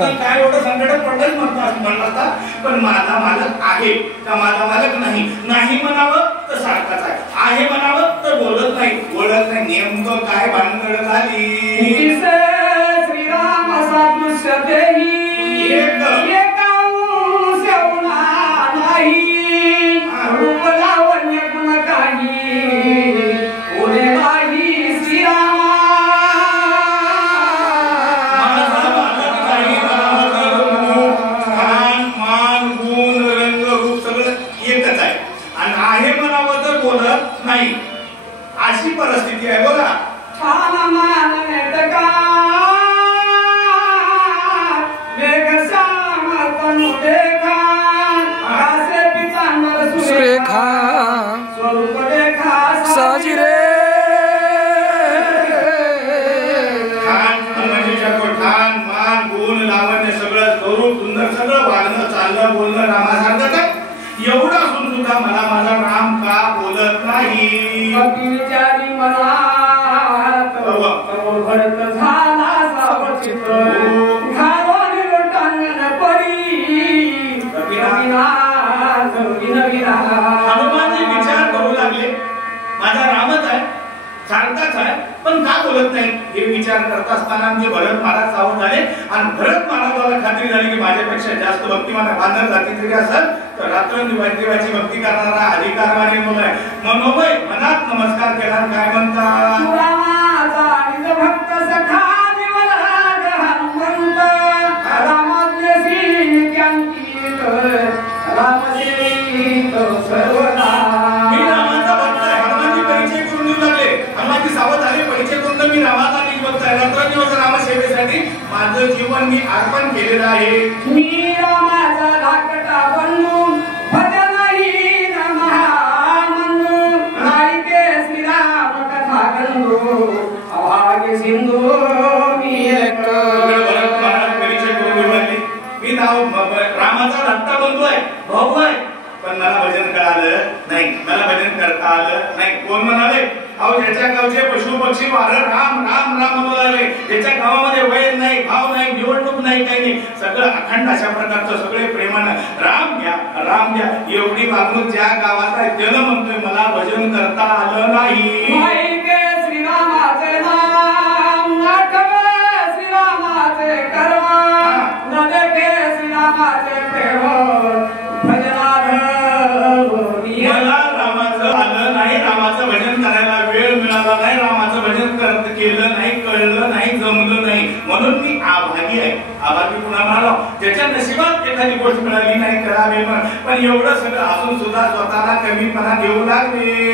तर काय एवढं संकटात पडलंच म्हणता, पण माझा मालक आहे का माझा मालक नाही, नाही म्हणावं तर सारखाच आहे म्हणावं तर बोलत नाही, बोलत नाही. नेमकं काय भानगड झाली? श्रीराम सादृश्य देही रूप लावण्य गुण काही ओले नाही श्रीरामा. खान मान गुण रंग रूप सगळं एकच आहे आणि आहे म्हणावं तर बोलत नाही, अशी परिस्थिती आहे बघा. छान मान नेटका मेघश्याम तनु देखा आसे पितांबर सुरेखा स्वरूप देखा साजिरे. ठाण मान गुण लावण्य सगळं स्वरूप सुंदर सगळं वागणं चालणं बोलणं रामासारखंच आहे. एवढं असून सुद्धा मला माझा राम का बोलत नाही? विचारी मनात भरत झाला सावचित घालून लोटांगण पडी हनुमानजी विचार करू लागले, माझा रामच आहे सारखाच आहे पण का बोलत नाही? हे विचार करत असताना आमचे भरत महाराज सावध झाले आणि भरत महाराजाला खात्री झाली की माझ्यापेक्षा जास्त भक्तिमान वानर जाती जरी असेल तर रात्रंदिवस देवाची भक्ती करणारा अधिकारवाणी मुलं आहे. मनोमय मनात नमस्कार केला. काय म्हणतात? भक्त सखा देवराज हनुमंत रामाज्ञसी ज्ञानकीत रामसेवित सर्वदा. मी रामाचा भक्त आहे. हनुमानजी परिचय करून देऊ लागले. हनुमानजी सावध झाले, परिचय करून मी रामाचा भक्त आहे. रात्रंदिवस रामसेवेसाठी माझं जीवन मी अर्पण केलेलं आहे. मी रामाचा धाकटा बनून भजनही महामंदू नायिके श्रीराम कथा गंधू अभाग्य सिंधू मी एक. भरत महाराज परिचय करून देऊ लागले. मी रामाचा धाकटा बंधू आहे, भाऊ आहे, पण मला भजन कळालं नाही, मला भजन करता आलं नाही. कोण म्हणाले? अहो ज्याच्या गावचे पशु पक्षी वारं राम राम राम म्हणू लागले, ज्याच्या गावामध्ये वैर नाही, भाव नाही, निवडणूक नाही, काही नाही, सगळं अखंड अशा प्रकारचं सगळे प्रेमानं राम घ्या राम घ्या एवढी वागणूक ज्या गावात आहे त्यानं म्हणतोय मला भजन करता आलं नाही. नायिके श्रीरामाचे नाम नाटवे श्रीरामाचे कर्म न देखे श्रीरामाचे प्रेम भजनार्थ. मला रामाचं आलं नाही, रामाचं भजन करायला वेळ मिळाला नाही, रामाचं भजन केलं नाही, कळलं नाही, जमलं नाही, म्हणून मी आभागी आहे. आभागी पुन्हा म्हणालो ज्याच्या नशिबात एखादी गोष्ट मिळाली नाही करावी, पण एवढं सगळं असून सुद्धा स्वतःला कमीपणा घेऊ लागले.